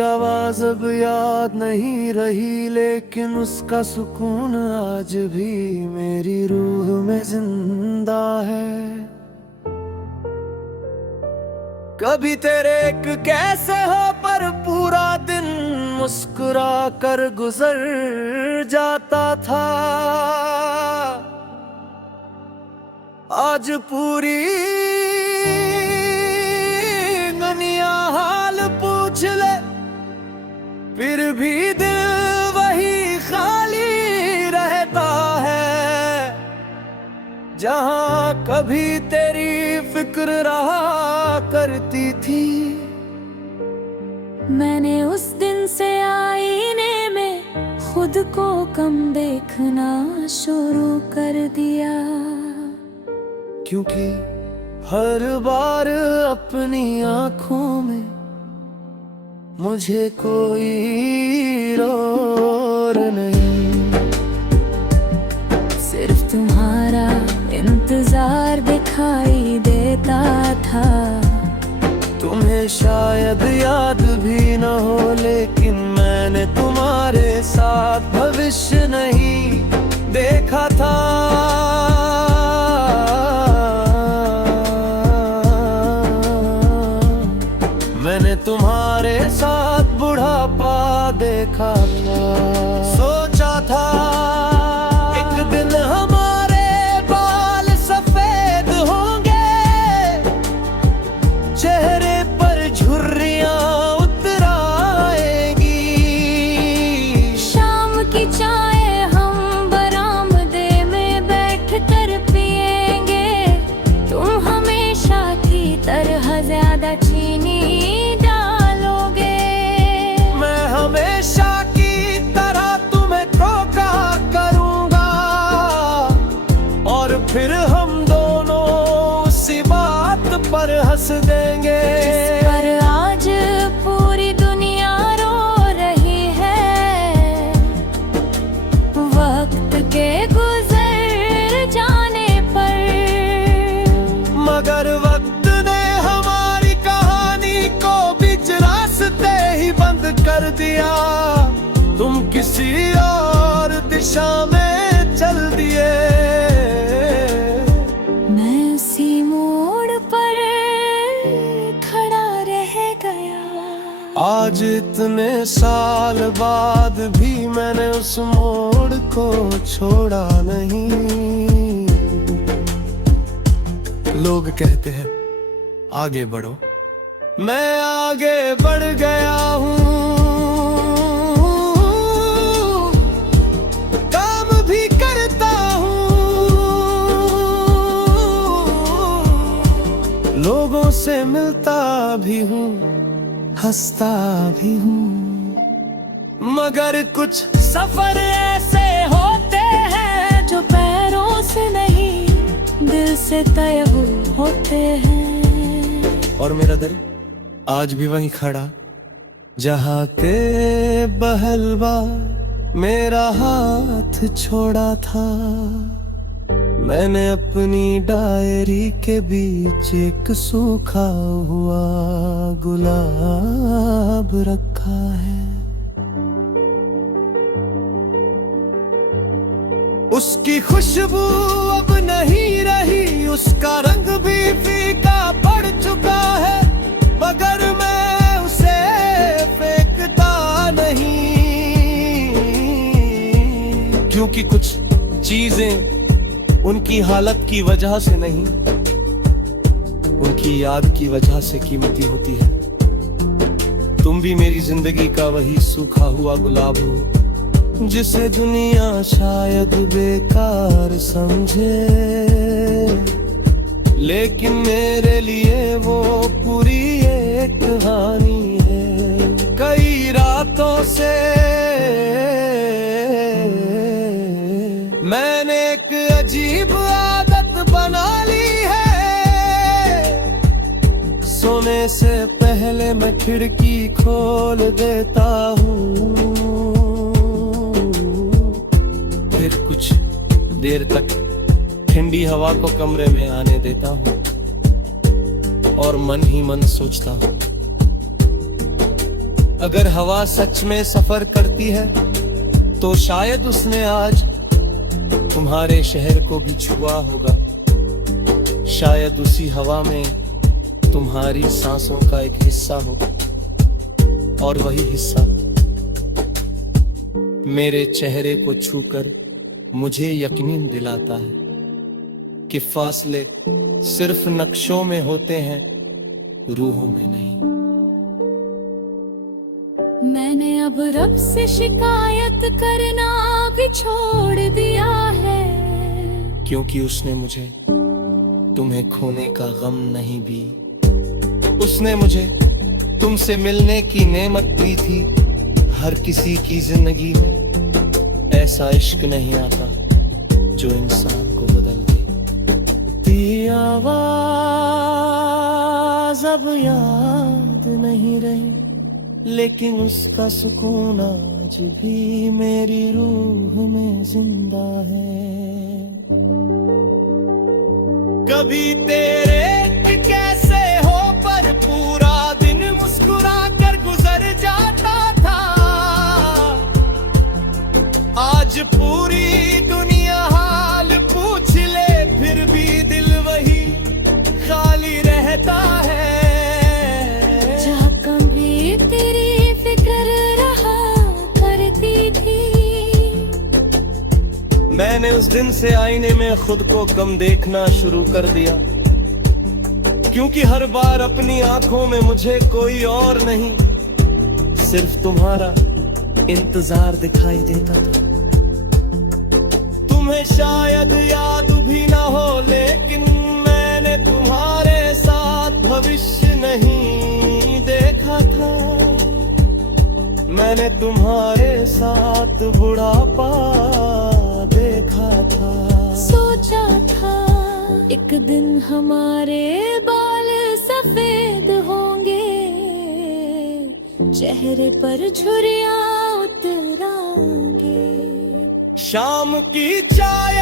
आवाज अब याद नहीं रही, लेकिन उसका सुकून आज भी मेरी रूह में जिंदा है। कभी तेरे एक कैसे हो पर पूरा दिन मुस्कुरा कर गुजर जाता था। आज पूरी दुनिया हाल पूछ ले, फिर भी दिल वही खाली रहता है। जहां कभी तेरी फिक्र रहा करती थी, मैंने उस दिन से आईने में खुद को कम देखना शुरू कर दिया। क्योंकि हर बार अपनी आंखों में मुझे कोई और नहीं, सिर्फ तुम्हारा इंतजार दिखाई देता था। तुम्हें शायद याद भी न हो, लेकिन मैंने तुम्हारे साथ भविष्य नहीं देखा था। मैंने तुम्हारे साथ बुढ़ापा देखा था। सोचा था एक दिन हमारे बाल सफेद होंगे, चेहरे पर झुर्रियां उतर आएगी। शाम की चाय हम बरामदे में बैठ कर पिएंगे, तुम हमेशा की तरह ज्यादा चीनी डालोगे। मैं हमेशा की तरह तुम्हें धोखा करूंगा, और फिर हम दोनों उसी बात पर हंस देंगे। पर आज पूरी दुनिया रो रही है, वक्त के गुजर जाने पर। मगर वक्त ने हमारी कहानी को बीच रास्ते ही बंद कर दिया। तुम किसी और दिशा में चल दिए। मैं उसी मोड़ पर खड़ा रह गया। आज इतने साल बाद भी मैंने उस मोड़ को छोड़ा नहीं। लोग कहते हैं आगे बढ़ो, मैं आगे बढ़ गया हूँ। काम भी करता हूँ, लोगों से मिलता भी हूँ, हंसता भी हूँ। मगर कुछ सफर ऐसे होते हैं जो पैरों से नहीं दिल से तय होते हैं। और मेरा दिल आज भी वहीं खड़ा, जहाँ के बहलवा मेरा हाथ छोड़ा था। मैंने अपनी डायरी के बीच एक सूखा हुआ गुलाब रखा है। उसकी खुशबू अब नहीं रही, उसका रंग भी फीका पड़ चुका है। मगर मैं उसे फेंकता नहीं, क्योंकि कुछ चीजें उनकी हालत की वजह से नहीं, उनकी याद की वजह से कीमती होती है। तुम भी मेरी जिंदगी का वही सूखा हुआ गुलाब हो, जिसे दुनिया शायद बेकार समझे, लेकिन मेरे लिए वो पूरी एक कहानी है। कई रातों से मैंने एक अजीब आदत बना ली है, सोने से पहले मैं खिड़की खोल देता हूँ, फिर कुछ देर तक ठंडी हवा को कमरे में आने देता हूँ और मन ही मन सोचता हूँ, अगर हवा सच में सफर करती है तो शायद उसने आज तुम्हारे शहर को भी छुआ होगा। शायद उसी हवा में तुम्हारी सांसों का एक हिस्सा हो, और वही हिस्सा मेरे चेहरे को छूकर मुझे यकीन दिलाता है कि फासले सिर्फ नक्शों में होते हैं, रूहों में नहीं। मैंने अब रब से शिकायत करना भी छोड़ दिया है, क्योंकि उसने मुझे तुम्हें खोने का गम नहीं दी। उसने मुझे तुमसे मिलने की नेमत दी थी। हर किसी की जिंदगी में ऐसा इश्क नहीं आता जो इंसान को बदल दे। आवाज अब याद नहीं रही, लेकिन उसका सुकून आज भी मेरी रूह में जिंदा है। कभी तेरे कैसे हो पर पूरा दिन मुस्कुरा कर गुजर जाता था। आज पूरी दुनिया हाल पूछ ले, फिर भी दिल वही खाली रहता है। जहाँ कभी तेरी फिक्र रहा करती थी, मैंने उस दिन से आईने में खुद को कम देखना शुरू कर दिया, क्योंकि हर बार अपनी आंखों में मुझे कोई और नहीं, सिर्फ तुम्हारा इंतजार दिखाई देता था। तुम्हें शायद याद भी ना हो, लेकिन मैंने तुम्हारे साथ भविष्य नहीं देखा था। मैंने तुम्हारे साथ बुढ़ापा देखा था। सोचा था एक दिन हमारे बाल सफेद होंगे, चेहरे पर झुर्रियां उतरांगे। शाम की चाय